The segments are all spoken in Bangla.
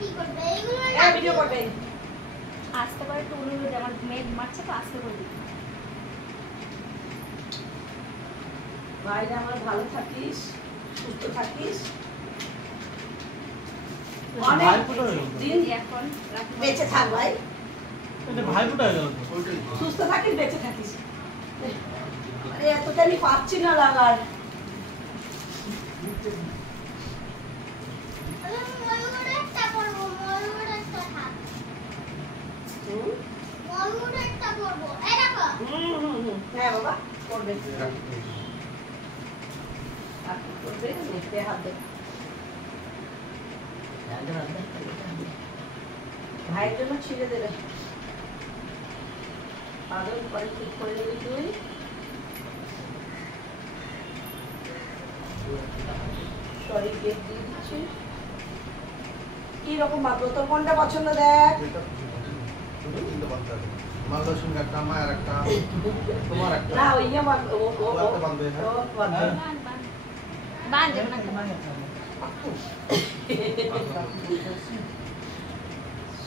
ভিডিও করবে আসতে পারে তো অনুরোধ, আমার মেঘ মারছে তো আসতে করে দিই। ভাইরা আমার ভালো থাকিস, সুস্থ থাকিস, অনেক দিন এখন বেঁচে থাক ভাই, ভাই ফুটাই গেল, সুস্থ থাকিস, বেঁচে থাকিস। আরে এতটা আমি পাচ্ছি না লাগার। হ্যাঁ বাবা করবে, করবে দেখতে হাত দেবে। ভাইয়ের জন্য ছিঁড়ে দেবে, আদর করে ঠিক করে দেবে তুই। সরি কেক দিয়ে দিচ্ছি। কি রকম মাত্র তোর কোনটা পছন্দ দেখ? না ওই ইয়ে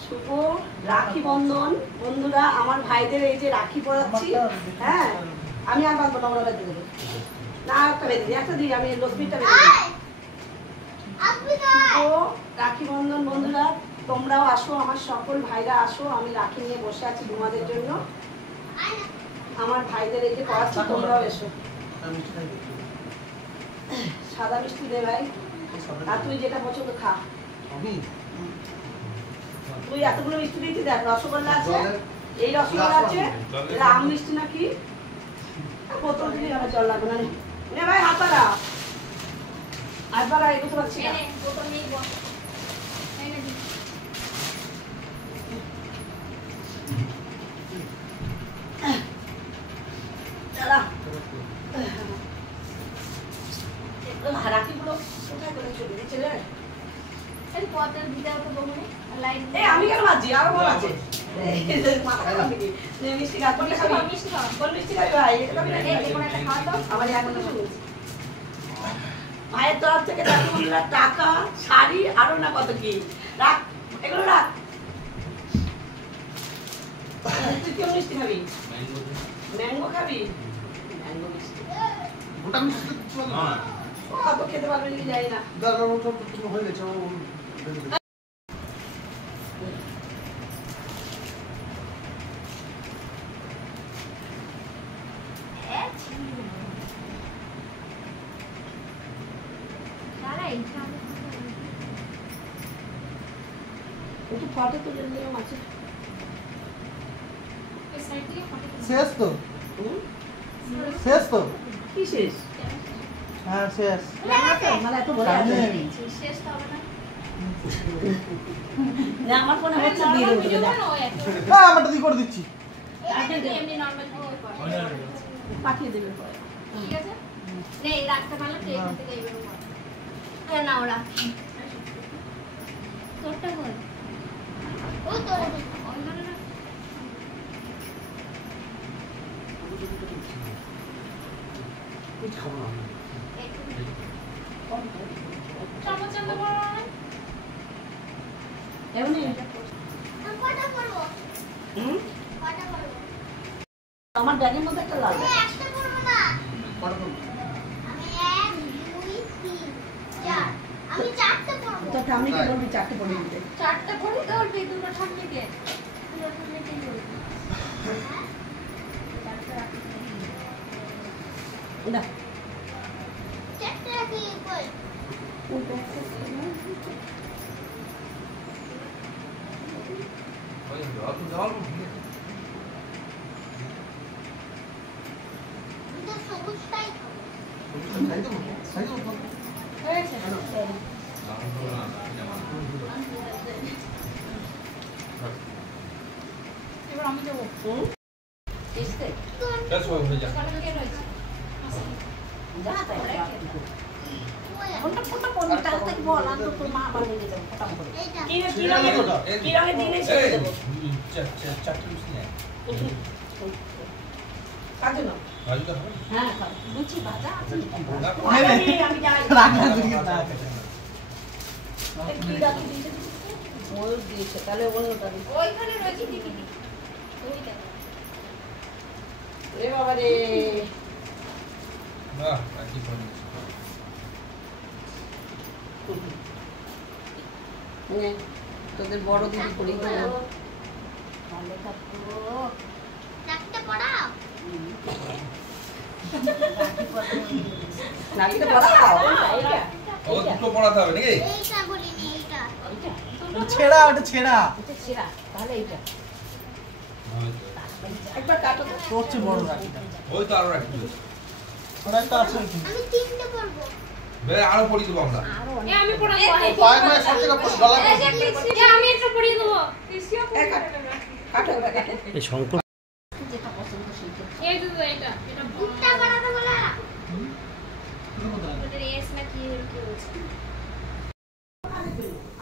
শুভ রাখি বন্ধন বন্ধুরা, আমার ভাইদের এই যে রাখি পরাচ্ছি, হ্যাঁ আমি আর বাঁধবো না, ওরা বেঁধে দেবো না, একটা বেঁধে দিই, একটা দিই, আমি লক্ষ্মীটা বেঁধে দিই। শুভ রাখি বন্ধন বন্ধুরা, তোমরাও আসো, আমার সকল ভাইরা আসো, আমি রাখি নিয়ে বসে আছি তোমাদের জন্য। আমার ভাইদের এই যে পড়াচ্ছি, তোমরাও এসো। সাদা মিষ্টি দে ভাই, আর তুই যেটা পছন্দ খা। তুই এতগুলো মিষ্টি দিয়েছি, দেখ রসগোল্লা আছে, এই রসগোল্লা আছে, এটা আম মিষ্টি নাকি, বোতল দিলে আমার জল লাগবে না। নে ভাই হাত পাড়া, হাত পাড়া এগোতে পারছি না। রাখিগুলো কোথায় করে চলে দিচ্ছে রে? আমি কেন ভাবছি আরো মনে আছে মাথা খারাপ নাকি? মিষ্টি খাবি, কোন মিষ্টি খাবি ভাই? আমার এখন ভাইয়ের তরফ থেকে টাকা, শাড়ি, আরো না কত কি, রাখ এগুলো রাখ। তুই কেমন মিষ্টি খাবি? ম্যাঙ্গো খাবি? ম্যাঙ্গো মিষ্টি কত খেতে পারবে নাকি জানি না। একটু ফটো তুলে নিলাম আছে। শেষ তো, শেষ তো, কি শেষ? হ্যাঁ শেষ। মানে এত বড় আছে শেষ তো হবে না। না আমার ফোনে হচ্ছে দিয়ে দেবো তোকে, দেখ হ্যাঁ আমারটা দিয়ে করে দিচ্ছি। এমনি নরমাল পাঠিয়ে দেবে পরে, ঠিক আছে। নে এই রাখতে পারলে তো এখান থেকে এইভাবে কর। হ্যাঁ না ওরা তোরটা কর, ও তোর ওই ধরে না। চামচ আনতে পারো না এমনি কটা করব? হুম কটা করব? আমার ব্যাগের মধ্যে একটা লাগবে। একটা করব না, আমি 1 2 3 4, আমি চারটে করব। তো আমি কি বলবি চারটে পড়ে দিতে? চারটে করে দাও, দুটো ঠান্ডা দিয়ে দুটো ঠান্ডা দিয়ে বলবি। চারটে রাখি না চারটে রাখি কই? কোনটা দুটো সবুজটাই খাবো। হয়েছে। এবার আমি দেবো। টেস্টে যা তাই কোনটা কোনটা কোনটা তাড়াতাড়ি বল, আমি তো তোর মা বানিয়ে দিয়ে যাবো ফটাম করে। কি রঙের দিনে ছেড়ে দেবো কার জন্য? হ্যাঁ খাবো, লুচি ভাজা আছে, আমি যাই রাখা দিকে না। কি রাখি দিতে ময়ূর দিয়েছে, তাহলে অন্যটা দিই। ওইখানে রয়েছে দিদি ওই দেখো এ বাবা রে, বাহ কি বলি নে, তোদের বড় দিদি করি ভালো থাকো ডাক্তার পড়াও নাকিটা পড়াও। ও দুটো পড়াতে হবে নাকি? এইটা বলিনি এইটা ওটা ছেঁড়া, ওটা ছেঁড়া। একবার কাটো তো। তোর চেয়ে বড় রাখিটা। ওই তো আরো রাখতে হবে। ওটা একটা আছে ওইখানে। আমি তিনটে পড়বো বে আরো পড়ি দেবো আমরা। আমি পড়াবো পায়ে পায়ে সব জায়গা গলা আমি একটা পড়িয়ে দেবো এই কাটো, কাটো ওটা কাটো। এই শঙ্কর এই তো এটা দুধটা পড়াতে বলা ওদের এস না কি কি বলছে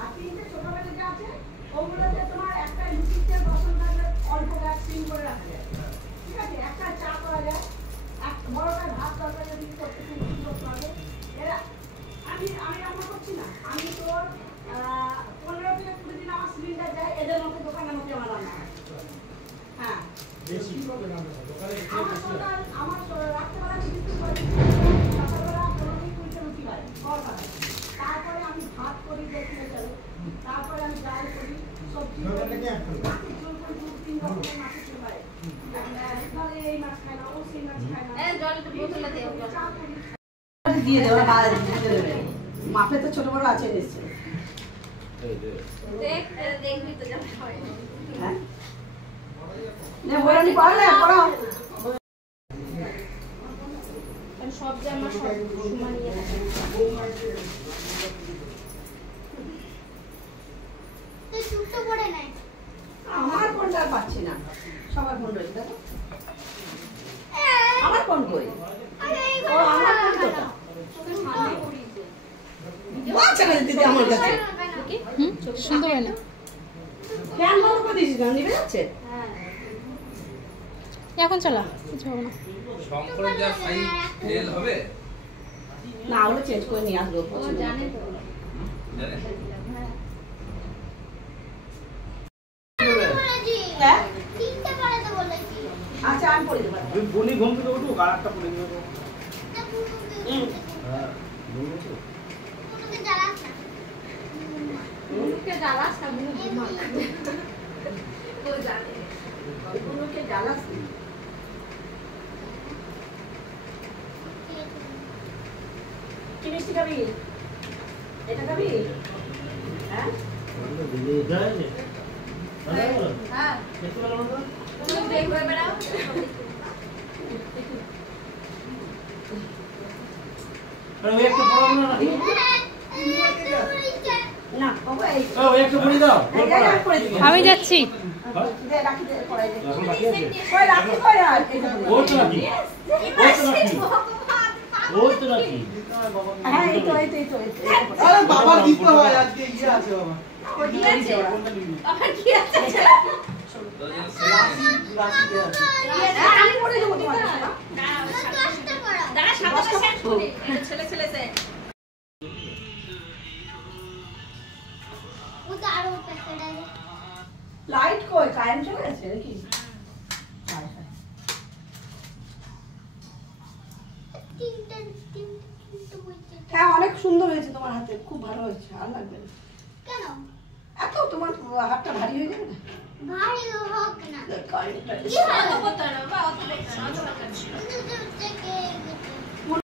আর তিনটে ছোটবেলা যে আছে, ওগুলোতে তোমার একটা লুচিতে বসন থাকলে অল্প গ্যাস সিম করে রাখা যায়। ঠিক আছে? একটা চা করা যায়, এক বড়টা ভাত তরকারি যদি করতে খুব করতে হবে। এরা আমি রান্না করছি না, আমি তোর 15 থেকে 20 দিন আমার সিলিন্ডার যায়, এদের মধ্যে দোকানের মধ্যে আমার রান্না হয়। হ্যাঁ, আমার রাত্রেবেলা কিছু করি, সকালবেলা 15-20টা রুটি হয়, গড় বানাই। তারপরে আমি ভাত করি, দেখলে চলো। তারপরে আমি ডাল করি, সবজি করি, মাছের ঝোল করি, 2-3 রকমের মাছের ঝোল হয়। ধরে এই মাছ খায় না, ও সেই মাছ খায় না। জলটা বোতলে দে চা করি। দিয়ে দেবো, বাইরে দিয়ে দেবে। মাপে তো ছোট বড় আছে নিশ্চয়ই। দেখ দেখবি তো জানা হয় হ্যাঁ, নে বইরানি পড়ালে পড়াও। সব জামা সব সমান নিয়ে থাকে তুই দুটো পড়ে নাই আমার কোনটা আর পাচ্ছি না, সবার কোন রয়েছে দেখো। আমার কোন বই? আরে ও আমার কোন কোনটা? তোকে সামনে পড়িয়েছে বাচ্চা না দিদি আমার কাছে। সুন্দর হয় না ফ্যান বন্ধ করে দিয়েছিস না, নিভে যাচ্ছে। এখন চালা কিছু হবে না শঙ্করের যা সাইজ ফেল হবে না, ওগুলো চেঞ্জ করে নিয়ে আসবো। পছন্দ মতো। জানেন? পড়েছি হ্যাঁ? তিনটে পড়াতে বলেছি আচ্ছা, আমি পড়ে দেবো। বলি ঘুম থেকে উঠুক আর একটা পড়ে দেবো। না হুম। হ্যাঁ, ঘুম উঠুক। পুরোতে জ্বালাস না মুখে জ্বালাস না মুখ ঘুমা ও জানে ওগুলোকে জ্বালাস না। কি মিষ্টি খাবি? এটা খাবি? হ্যাঁ? হ্যাঁ তুমি দেখবে বেড়াও আরে ওই একটা পড়াবো না নাকি? না, বাবা এই ওই একটা পড়ে দাও। এই জায়গায় পড়ে দিবি। আমি যাচ্ছি দে, রাখি দে, পড়াই দে। এখন বাকি আছে? ওই রাখি কই আর? এই যে ও তো নাকি? ও তো নাকি? ও তো নাকি? হ্যাঁ, এই তো, এই তো, এই তো, এই তো। আরে বাবা দিতে হয় আজকে ইয়ে আছে বাবা। ওই কি আছে ওরা? আমার কি আছে রাশি দেয়া আছে। হ্যাঁ, আমি পড়ে দেবো তোমার কাছে, না? দশটা পড়াও দাঁড়া সাতটা সেট করে ছেলে ছেলে সেট ও তো আরো প্যাকেট আছে লাইট কই? কারেন্ট চলে গেছে নাকি? হায় হায়। তিনটে বইতে হ্যাঁ, অনেক সুন্দর হয়েছে তোমার হাতে, খুব ভালো হয়েছে, আর লাগবে না। কেন এত তোমার হাতটা ভারী হয়ে যাবে না? ভারী হোক না কারেন্টটা কি ভালো কত না বা অত